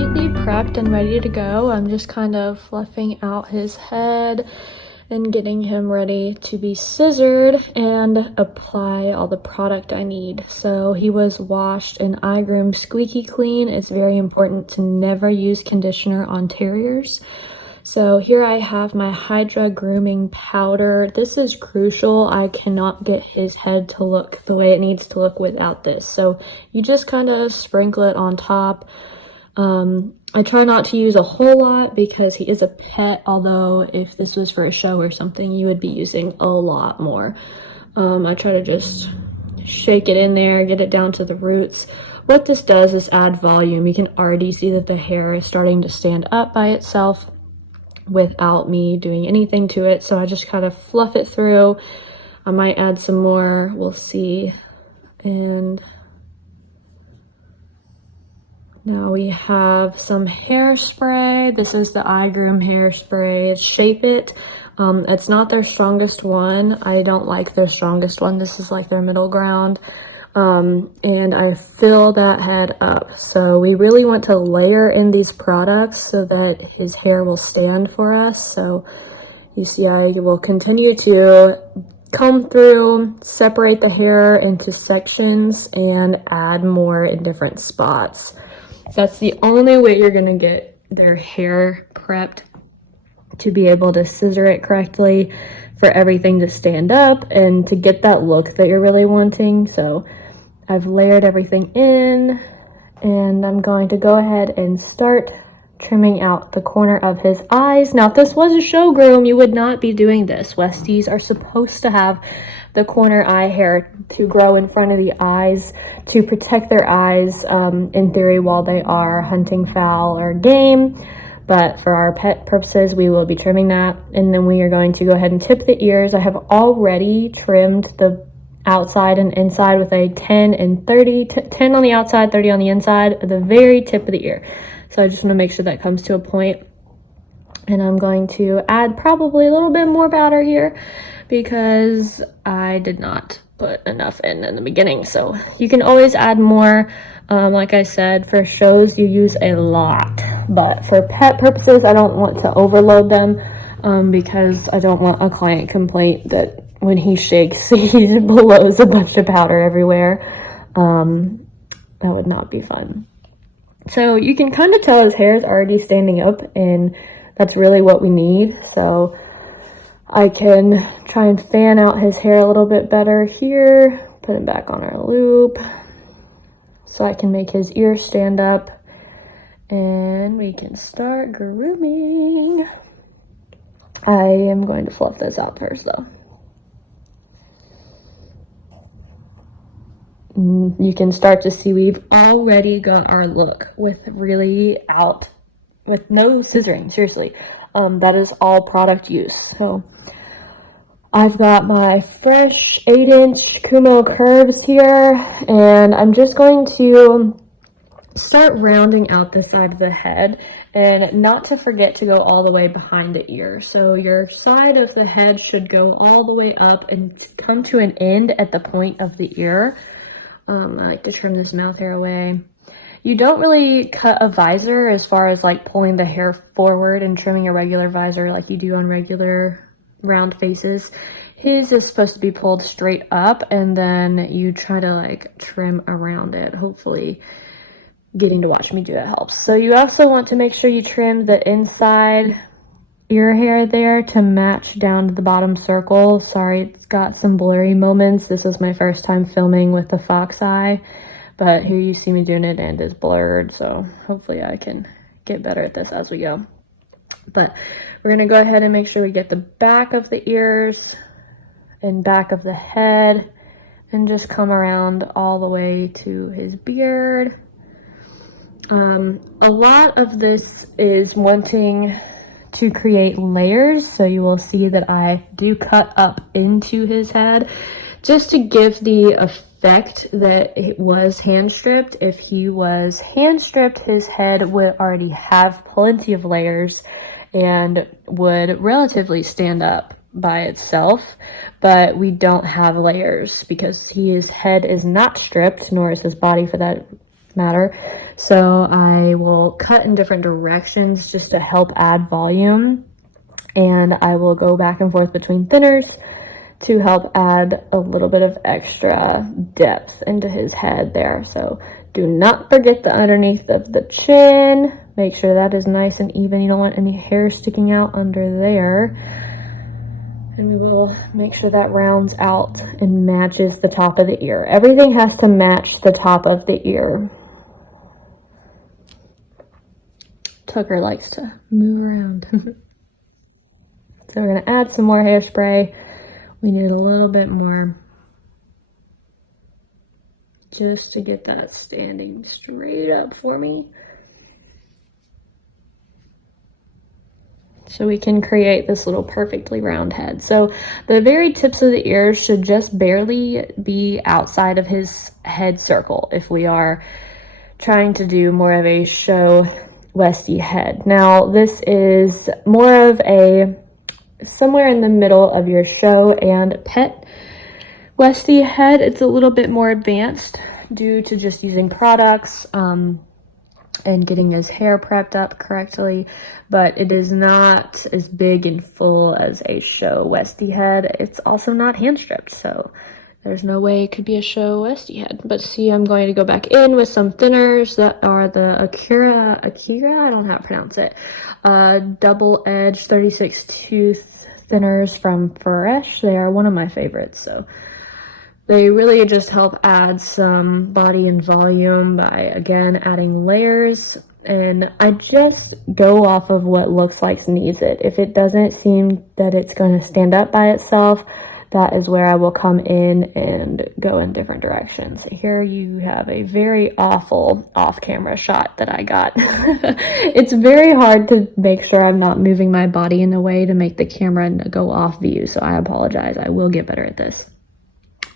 completely prepped and ready to go. I'm just kind of fluffing out his head and getting him ready to be scissored and apply all the product I need. So he was washed in igroom squeaky clean. It's very important to never use conditioner on terriers. So here I have my Hydra grooming powder. This is crucial. I cannot get his head to look the way it needs to look without this. So you just kind of sprinkle it on top. I try not to use a whole lot because he is a pet, although if this was for a show or something, you would be using a lot more. I try to just shake it in there, get it down to the roots. What this does is add volume. You can already see that the hair is starting to stand up by itself without me doing anything to it. So I just kind of fluff it through. I might add some more, we'll see. And now we have some hairspray. This is the igroom hairspray. It's Shape It. It's not their strongest one. I don't like their strongest one. This is like their middle ground. And I fill that head up. So we really want to layer in these products so that his hair will stand for us. So you see I will continue to comb through, separate the hair into sections, and add more in different spots. That's the only way you're gonna get their hair prepped to be able to scissor it correctly, for everything to stand up and to get that look that you're really wanting. So I've layered everything in, and I'm going to go ahead and start trimming out the corner of his eyes. Now, if this was a show groom, you would not be doing this. Westies are supposed to have the corner eye hair to grow in front of the eyes to protect their eyes, in theory, while they are hunting fowl or game. But for our pet purposes, we will be trimming that. And then we are going to go ahead and tip the ears. I have already trimmed the outside and inside with a 10 and 30, 10 on the outside, 30 on the inside, at the very tip of the ear. So I just want to make sure that comes to a point. And I'm going to add probably a little bit more powder here because I did not put enough in the beginning. So you can always add more. Like I said, for shows you use a lot, but for pet purposes I don't want to overload them, because I don't want a client complaint that when he shakes he blows a bunch of powder everywhere. That would not be fun. So you can kind of tell his hair is already standing up, and that's really what we need. So I can try and fan out his hair a little bit better here, put him back on our loop so I can make his ears stand up, and we can start grooming. I am going to fluff this out first though. You can start to see we've already got our look with really with no scissoring, seriously. That is all product use. So I've got my fresh 8-inch Kumo curves here, and I'm just going to start rounding out the side of the head, and not to forget to go all the way behind the ear. So your side of the head should go all the way up and come to an end at the point of the ear. I like to trim this mouth hair away. You don't really cut a visor as far as like pulling the hair forward and trimming a regular visor like you do on regular round faces. His is supposed to be pulled straight up, and then you try to like trim around it. Hopefully getting to watch me do it helps. So you also want to make sure you trim the inside ear hair there to match down to the bottom circle. Sorry, it's got some blurry moments. This is my first time filming with the fox eye, but here you see me doing it and it's blurred. So hopefully I can get better at this as we go. But we're gonna go ahead and make sure we get the back of the ears and back of the head, and just come around all the way to his beard. A lot of this is wanting to create layers, so you will see that I do cut up into his head just to give the effect that it was hand stripped. If he was hand stripped, his head would already have plenty of layers and would relatively stand up by itself, but we don't have layers because his head is not stripped, nor is his body for that matter. So I will cut in different directions just to help add volume, and I will go back and forth between thinners to help add a little bit of extra depth into his head there. So do not forget the underneath of the chin. Make sure that is nice and even. You don't want any hair sticking out under there. And we will make sure that rounds out and matches the top of the ear. Everything has to match the top of the ear. Tucker likes to move around. So we're gonna add some more hairspray. We need a little bit more just to get that standing straight up for me. So we can create this little perfectly round head. So the very tips of the ears should just barely be outside of his head circle if we are trying to do more of a show Westie head. Now this is more of a somewhere in the middle of your show and pet Westie head. It's a little bit more advanced due to just using products and getting his hair prepped up correctly, but it is not as big and full as a show Westie head. It's also not hand stripped, so there's no way it could be a show Westie head. But see, I'm going to go back in with some thinners that are the Akira, I don't know how to pronounce it, double-edged 36 tooth thinners from Fresh. They are one of my favorites, so they really just help add some body and volume by, again, adding layers. And I just go off of what looks like needs it. If it doesn't seem that it's going to stand up by itself, that is where I will come in and go in different directions. Here you have a very awful off-camera shot that I got. It's very hard to make sure I'm not moving my body in a way to make the camera go off view, so I apologize. I will get better at this.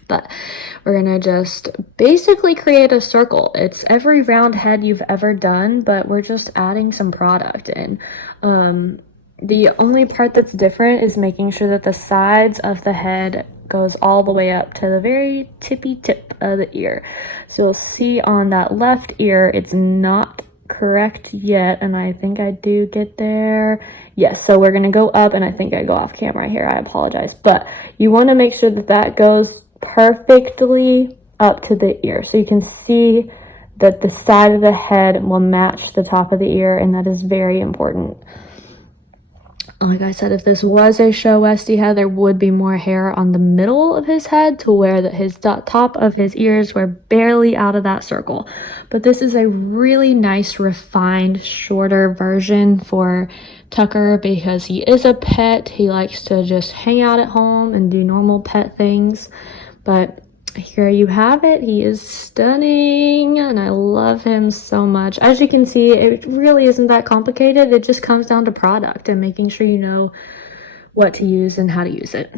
But we're gonna just basically create a circle. It's every round head you've ever done, but we're just adding some product in. The only part that's different is making sure that the sides of the head goes all the way up to the very tippy tip of the ear. So you'll see on that left ear, it's not correct yet, and I think I do get there. Yes, so we're gonna go up, and I think I go off camera here. I apologize, but you want to make sure that that goes perfectly up to the ear, so you can see that the side of the head will match the top of the ear, and that is very important. Like I said, if this was a show Westie head, there would be more hair on the middle of his head to where his top of his ears were barely out of that circle. But this is a really nice, refined, shorter version for Tucker because he is a pet. He likes to just hang out at home and do normal pet things. But here you have it. He is stunning and I love him so much. As you can see, it really isn't that complicated. It just comes down to product and making sure you know what to use and how to use it.